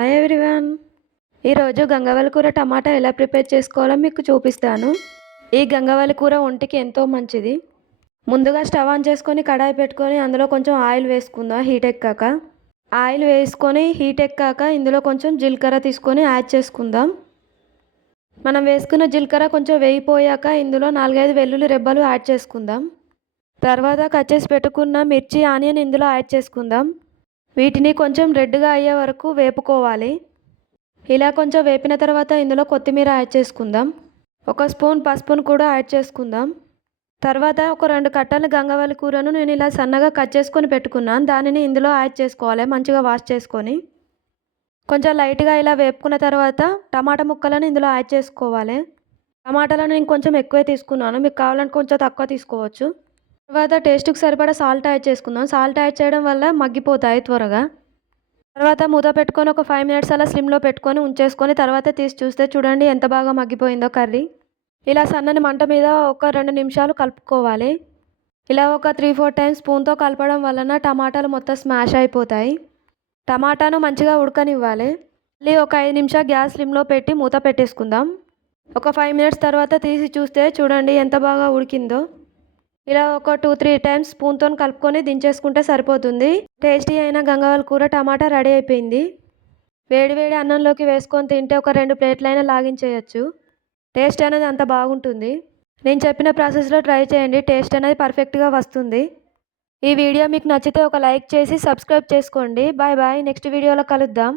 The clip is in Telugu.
Hi everyone. ఈరోజు గంగవాల్ కూర టమాటా ఎలా ప్రిపేర్ చేసుకోవాలో మీకు చూపిస్తాను. ఈ గంగవాల్ కూర ఒంటికి ఎంతో మంచిది. ముందుగా స్టవ్ ఆన్ చేసుకొని కడాయి పెట్టుకొని అందులో కొంచెం ఆయిల్ వేసుకుందాం. ఆయిల్ వేసుకొని హీట్ ఎక్కాక ఇందులో కొంచెం జీలకర్ర తీసుకొని యాడ్ చేసుకుందాం. మనం వేసుకున్న జీలకర్ర కొంచెం వేగిపోయాక ఇందులో 4-5 వెల్లుల్లి రెబ్బలు యాడ్ చేసుకుందాం. తర్వాత కట్ చేసి పెట్టుకున్న మిర్చి, ఆనియన్ ఇందులో యాడ్ చేసుకుందాం. వీటిని కొంచెం రెడ్గా అయ్యే వరకు వేపుకోవాలి. ఇలా కొంచెం వేపిన తర్వాత ఇందులో కొత్తిమీర యాడ్ చేసుకుందాం. 1 స్పూన్ పసుపును కూడా యాడ్ చేసుకుందాం. తర్వాత ఒక 2 కట్టల గంగవాల్ కూరను నేను ఇలా సన్నగా కట్ చేసుకొని పెట్టుకున్నాను. దానిని ఇందులో యాడ్ చేసుకోవాలి. మంచిగా వాష్ చేసుకొని కొంచెం లైట్గా ఇలా వేపుకున్న తర్వాత టమాటా ముక్కలను ఇందులో యాడ్ చేసుకోవాలి. టమాటాలను నేను కొంచెం ఎక్కువే తీసుకున్నాను. మీకు కావాలంటే కొంచెం తక్కువ తీసుకోవచ్చు. తర్వాత టేస్ట్కి సరిపడా సాల్ట్ యాడ్ చేసుకుందాం. సాల్ట్ యాడ్ చేయడం వల్ల మగ్గిపోతాయి త్వరగా. తర్వాత మూత పెట్టుకొని ఒక 5 మినిట్స్ అలా స్లిమ్లో పెట్టుకొని ఉంచేసుకొని తర్వాత తీసి చూస్తే చూడండి ఎంత బాగా మగ్గిపోయిందో కర్రీ. ఇలా సన్నని మంట మీద ఒక 2 నిమిషాలు కలుపుకోవాలి. ఇలా ఒక 3-4 టైమ్స్ స్పూన్తో కలపడం వలన టమాటాలు మొత్తం స్మాష్ అయిపోతాయి. టమాటాను మంచిగా ఉడకనివ్వాలి. మళ్ళీ ఒక 5 నిమిషాలు గ్యాస్ స్లిమ్లో పెట్టి మూత పెట్టేసుకుందాం. ఒక 5 మినిట్స్ తర్వాత తీసి చూస్తే చూడండి ఎంత బాగా ఉడికిందో. ఇలా ఒక 2-3 టైమ్స్ స్పూన్తో కలుపుకొని దించేసుకుంటే సరిపోతుంది. టేస్టీ అయిన గంగవాల్ కూర టమాటా రెడీ అయిపోయింది. వేడి అన్నంలోకి వేసుకొని తింటే ఒక 2 ప్లేట్లైనా లాగించేయచ్చు. టేస్ట్ అనేది అంత బాగుంటుంది. నేను చెప్పిన ప్రాసెస్లో ట్రై చేయండి. టేస్ట్ అనేది పర్ఫెక్ట్గా వస్తుంది. ఈ వీడియో మీకు నచ్చితే ఒక లైక్ చేసి సబ్స్క్రైబ్ చేసుకోండి. బాయ్. నెక్స్ట్ వీడియోలో కలుద్దాం.